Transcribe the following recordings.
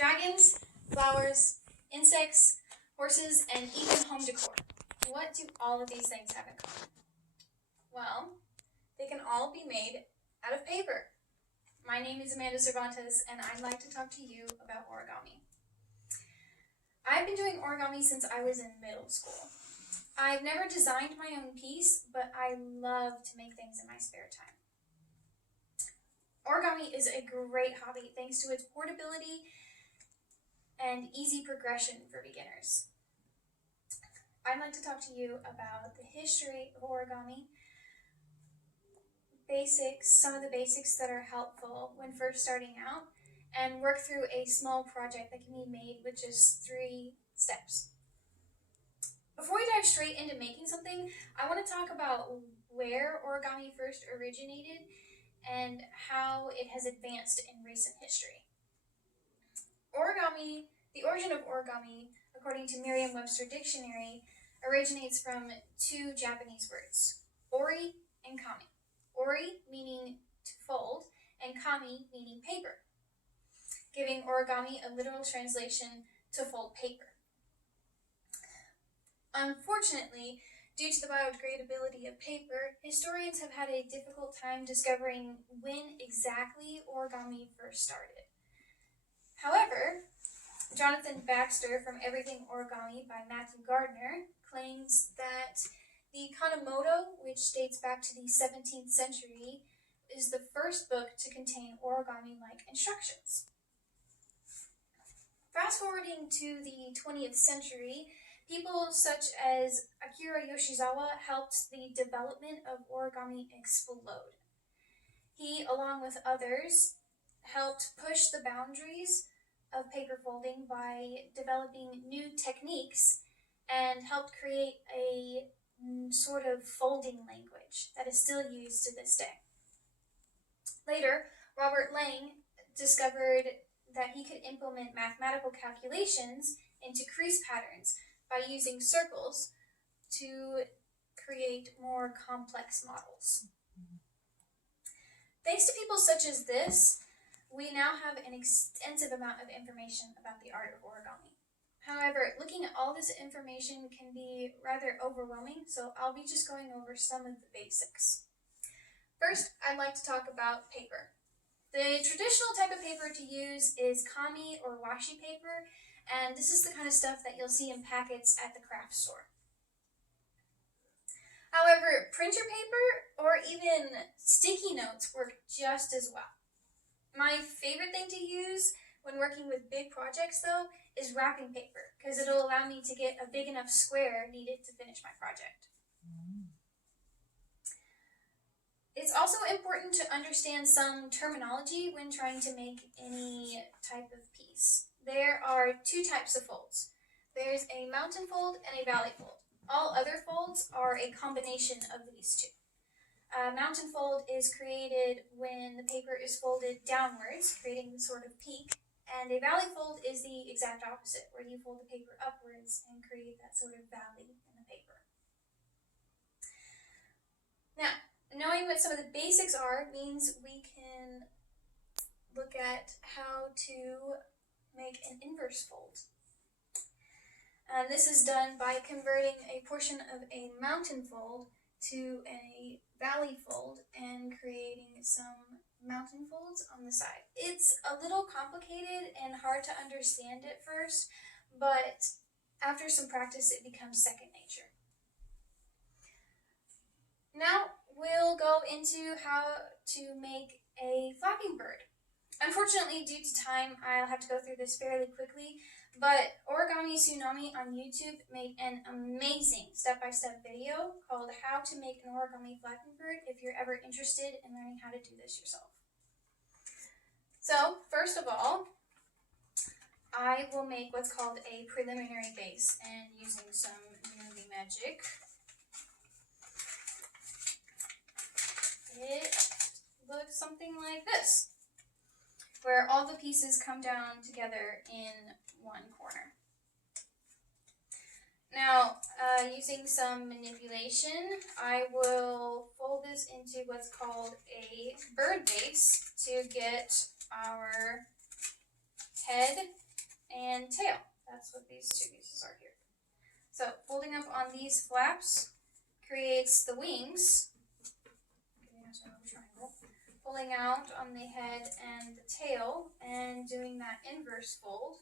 Dragons, flowers, insects, horses, and even home decor. What do all of these things have in common? Well, they can all be made out of paper. My name is Amanda Cervantes, and I'd like to talk to you about origami. I've been doing origami since I was in middle school. I've never designed my own piece, but I love to make things in my spare time. Origami is a great hobby thanks to its portability and easy progression for beginners. I'd like to talk to you about the history of origami, some of the basics that are helpful when first starting out, and work through a small project that can be made with just 3 steps. Before we dive straight into making something, I want to talk about where origami first originated and how it has advanced in recent history. The origin of origami, according to Merriam-Webster Dictionary, originates from 2 Japanese words, ori and kami. Ori meaning to fold, and kami meaning paper, giving origami a literal translation to fold paper. Unfortunately, due to the biodegradability of paper, historians have had a difficult time discovering when exactly origami first started. However, Jonathan Baxter from Everything Origami by Matthew Gardner claims that the Kanemoto, which dates back to the 17th century, is the first book to contain origami-like instructions. Fast forwarding to the 20th century, people such as Akira Yoshizawa helped the development of origami explode. He, along with others, helped push the boundaries of paper folding by developing new techniques and helped create a sort of folding language that is still used to this day. Later, Robert Lang discovered that he could implement mathematical calculations into crease patterns by using circles to create more complex models. Thanks to people such as this, we now have an extensive amount of information about the art of origami. However, looking at all this information can be rather overwhelming, so I'll be just going over some of the basics. First, I'd like to talk about paper. The traditional type of paper to use is kami or washi paper, and this is the kind of stuff that you'll see in packets at the craft store. However, printer paper or even sticky notes work just as well. My favorite thing to use when working with big projects, though, is wrapping paper, because it'll allow me to get a big enough square needed to finish my project. It's also important to understand some terminology when trying to make any type of piece. There are 2 types of folds. There's a mountain fold and a valley fold. All other folds are a combination of these 2. A mountain fold is created when the paper is folded downwards, creating the sort of peak, and a valley fold is the exact opposite, where you fold the paper upwards and create that sort of valley in the paper. Now, knowing what some of the basics are means we can look at how to make an inverse fold. This is done by converting a portion of a mountain fold to a valley fold and creating some mountain folds on the side. It's a little complicated and hard to understand at first, but after some practice it becomes second nature. Now we'll go into how to make a flapping bird. Unfortunately, due to time, I'll have to go through this fairly quickly, but Origami Tsunami on YouTube made an amazing step-by-step video called How to Make an Origami Flapping Bird if you're ever interested in learning how to do this yourself. So, first of all, I will make what's called a preliminary base, and using some movie magic, it looks something like this, where all the pieces come down together in one corner. Now, using some manipulation, I will fold this into what's called a bird base to get our head and tail. That's what these two pieces are here. So folding up on these flaps creates the wings. Triangle. Pulling out on the head and the tail and doing that inverse fold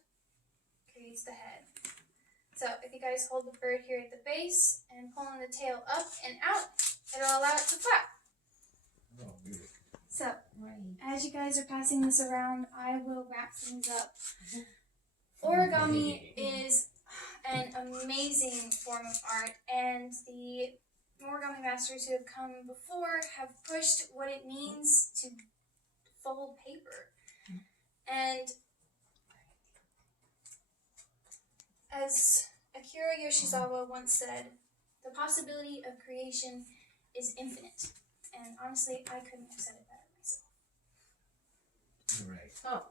creates the head. So if you guys hold the bird here at the base and pulling the tail up and out, it'll allow it to flap. Oh, beautiful. So as you guys are passing this around, I will wrap things up. Origami is an amazing form of art, and the origami masters who have come before have pushed what it means to fold paper. And as Akira Yoshizawa once said, the possibility of creation is infinite. And honestly, I couldn't have said it better myself. You're right. Oh.